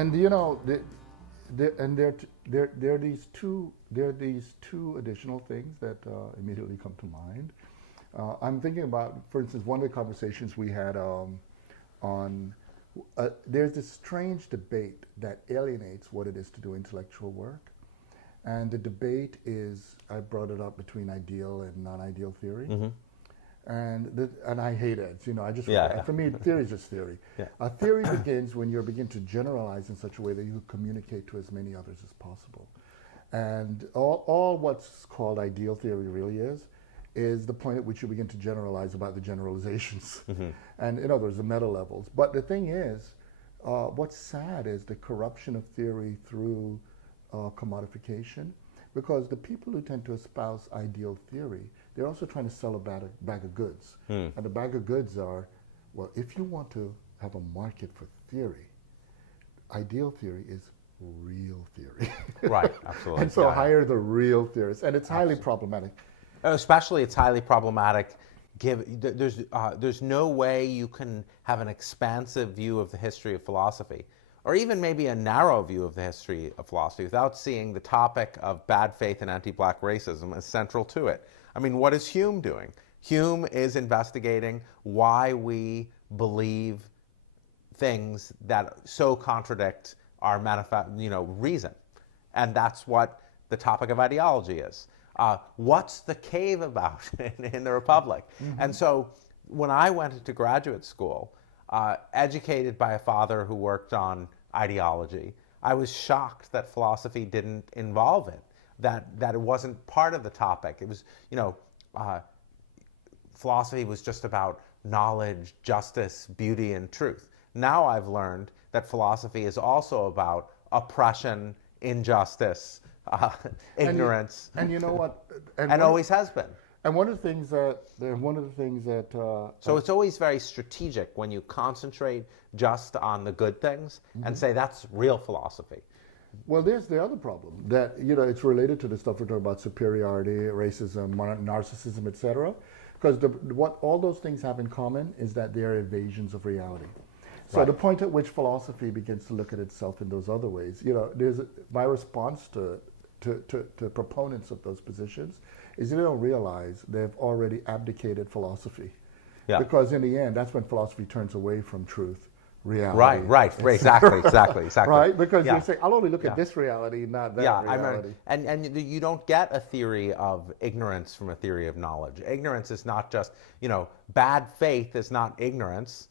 And you know, and there are these two additional things that immediately come to mind. I'm thinking about, for instance, one of the conversations we had on there's this strange debate that alienates what it is to do intellectual work. And the debate is, I brought it up, between ideal and non-ideal theory. Mm-hmm. And I hate it. You know, I just, Yeah. for me, theory is just theory. Yeah. A theory begins when you begin to generalize in such a way that you communicate to as many others as possible. And all what's called ideal theory really is the point at which you begin to generalize about the generalizations. Mm-hmm. And in other words, the meta levels. But the thing is, what's sad is the corruption of theory through commodification, because the people who tend to espouse ideal theory, they're also trying to sell a bag of goods. And the bag of goods are, well, if you want to have a market for theory, ideal theory is real theory. Right, absolutely. And so hire the real theorists, and it's highly problematic. Especially, it's highly problematic. There's no way you can have an expansive view of the history of philosophy, or even maybe a narrow view of the history of philosophy, without seeing the topic of bad faith and anti-black racism as central to it. I mean, what is Hume doing? Hume is investigating why we believe things that so contradict our reason, and that's what the topic of ideology is. What's the cave about in the Republic? Mm-hmm. And so when I went into graduate school, educated by a father who worked on ideology, I was shocked that philosophy didn't involve it, that it wasn't part of the topic. It was, philosophy was just about knowledge, justice, beauty, and truth. Now I've learned that philosophy is also about oppression, injustice, ignorance, and you know what, and always has been. And one of the things that so it's always very strategic when you concentrate just on the good things and say that's real philosophy. Well, there's the other problem that it's related to the stuff we're talking about: superiority, racism, narcissism, etc. Because what all those things have in common is that they are evasions of reality. So the point at which philosophy begins to look at itself in those other ways, my response to proponents of those positions is they don't realize they've already abdicated philosophy. Yeah. Because in the end, that's when philosophy turns away from truth, reality. Right, exactly. Right, because you say, I'll only look at this reality, not that reality. And you don't get a theory of ignorance from a theory of knowledge. Ignorance is not just, bad faith is not ignorance.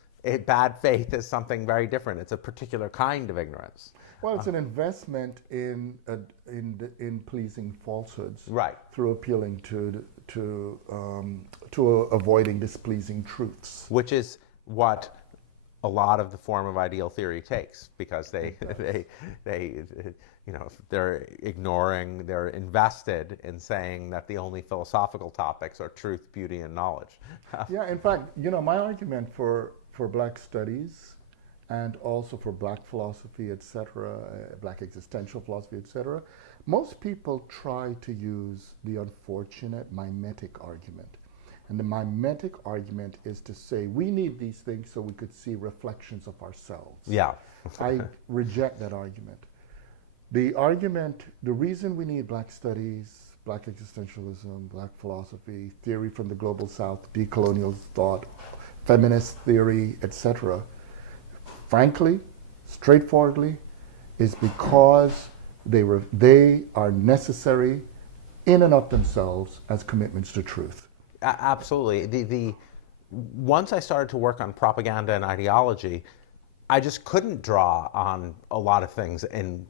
Bad faith is something very different. It's a particular kind of ignorance. Well, it's an investment in pleasing falsehoods, right, through appealing to avoiding displeasing truths, which is what a lot of the form of ideal theory takes, because they're invested in saying that the only philosophical topics are truth, beauty, and knowledge. Yeah, in fact, my argument for Black studies and also for Black philosophy, etc., Black existential philosophy, etc., most people try to use the unfortunate mimetic argument. And the mimetic argument is to say, we need these things so we could see reflections of ourselves. Yeah. I reject that argument. The reason we need Black studies, Black existentialism, Black philosophy, theory from the global South, decolonial thought, feminist theory, etc., frankly, straightforwardly, is because they are necessary in and of themselves as commitments to truth. Absolutely. Once I started to work on propaganda and ideology, I just couldn't draw on a lot of things in,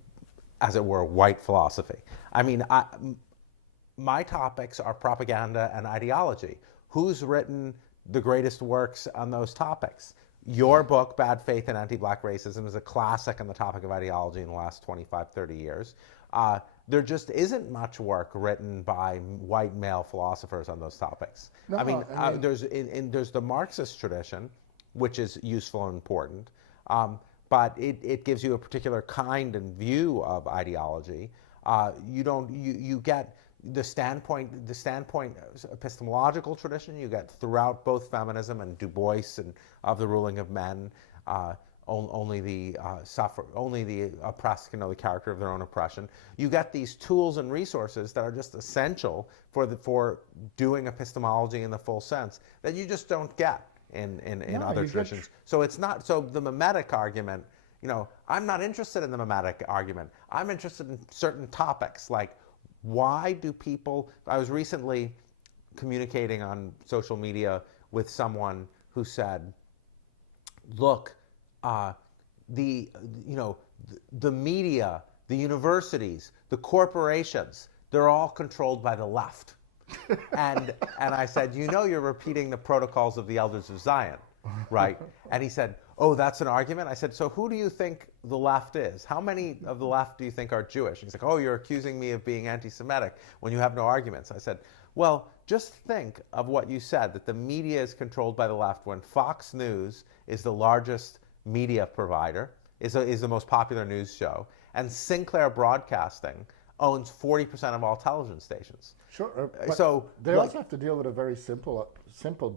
as it were, white philosophy. I mean, my topics are propaganda and ideology. Who's written the greatest works on those topics? Your book, Bad Faith and Anti-Black Racism, is a classic on the topic of ideology in the last 25, 30 years. There just isn't much work written by white male philosophers on those topics. No, there's the Marxist tradition, which is useful and important, but it gives you a particular kind and view of ideology. You get the standpoint epistemological tradition you get throughout both feminism and Du Bois and Of the Ruling of Men, only the only the oppressed can know the character of their own oppression. You get these tools and resources that are just essential for doing epistemology in the full sense that you just don't get in other traditions. So it's not, so the mimetic argument, I'm not interested in the mimetic argument. I'm interested in certain topics, like why do people, I was recently communicating on social media with someone who said, look, the media, the universities, the corporations, they're all controlled by the left. and I said, you're repeating the protocols of the elders of Zion, right? And he said, oh, that's an argument? I said, so who do you think the left is? How many of the left do you think are Jewish? He's like, oh, you're accusing me of being anti-Semitic when you have no arguments. I said, well, just think of what you said, that the media is controlled by the left when Fox News is the largest media provider, is the most popular news show, and Sinclair Broadcasting owns 40% of all television stations. Sure, but so they also have to deal with a very simple,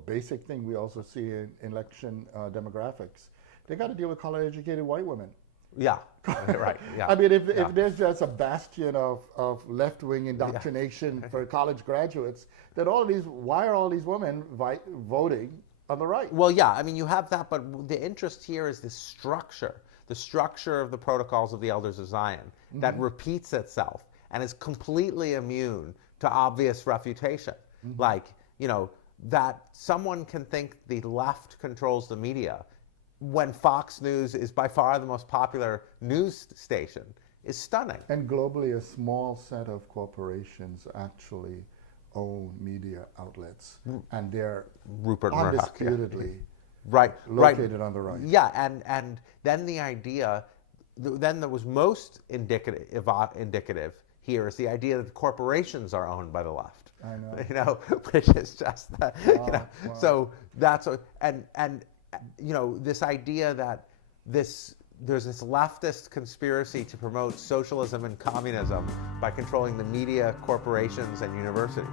basic thing we also see in election demographics. They got to deal with college-educated white women. Yeah, right. Yeah. I mean, if there's just a bastion of left-wing indoctrination for college graduates, then why are all these women voting on the right? Well, yeah, I mean, you have that, but the interest here is the structure of the protocols of the elders of Zion that repeats itself and is completely immune to obvious refutation. Like, that someone can think the left controls the media when Fox News is by far the most popular news station is stunning. And globally, a small set of corporations actually own media outlets, and they're Rupert Murdoch, undisputedly located on the right. Yeah, and then the idea, then that was most indicative here is the idea that the corporations are owned by the left. I know. Which is just that. Wow. So that's this idea that there's this leftist conspiracy to promote socialism and communism by controlling the media, corporations, and universities.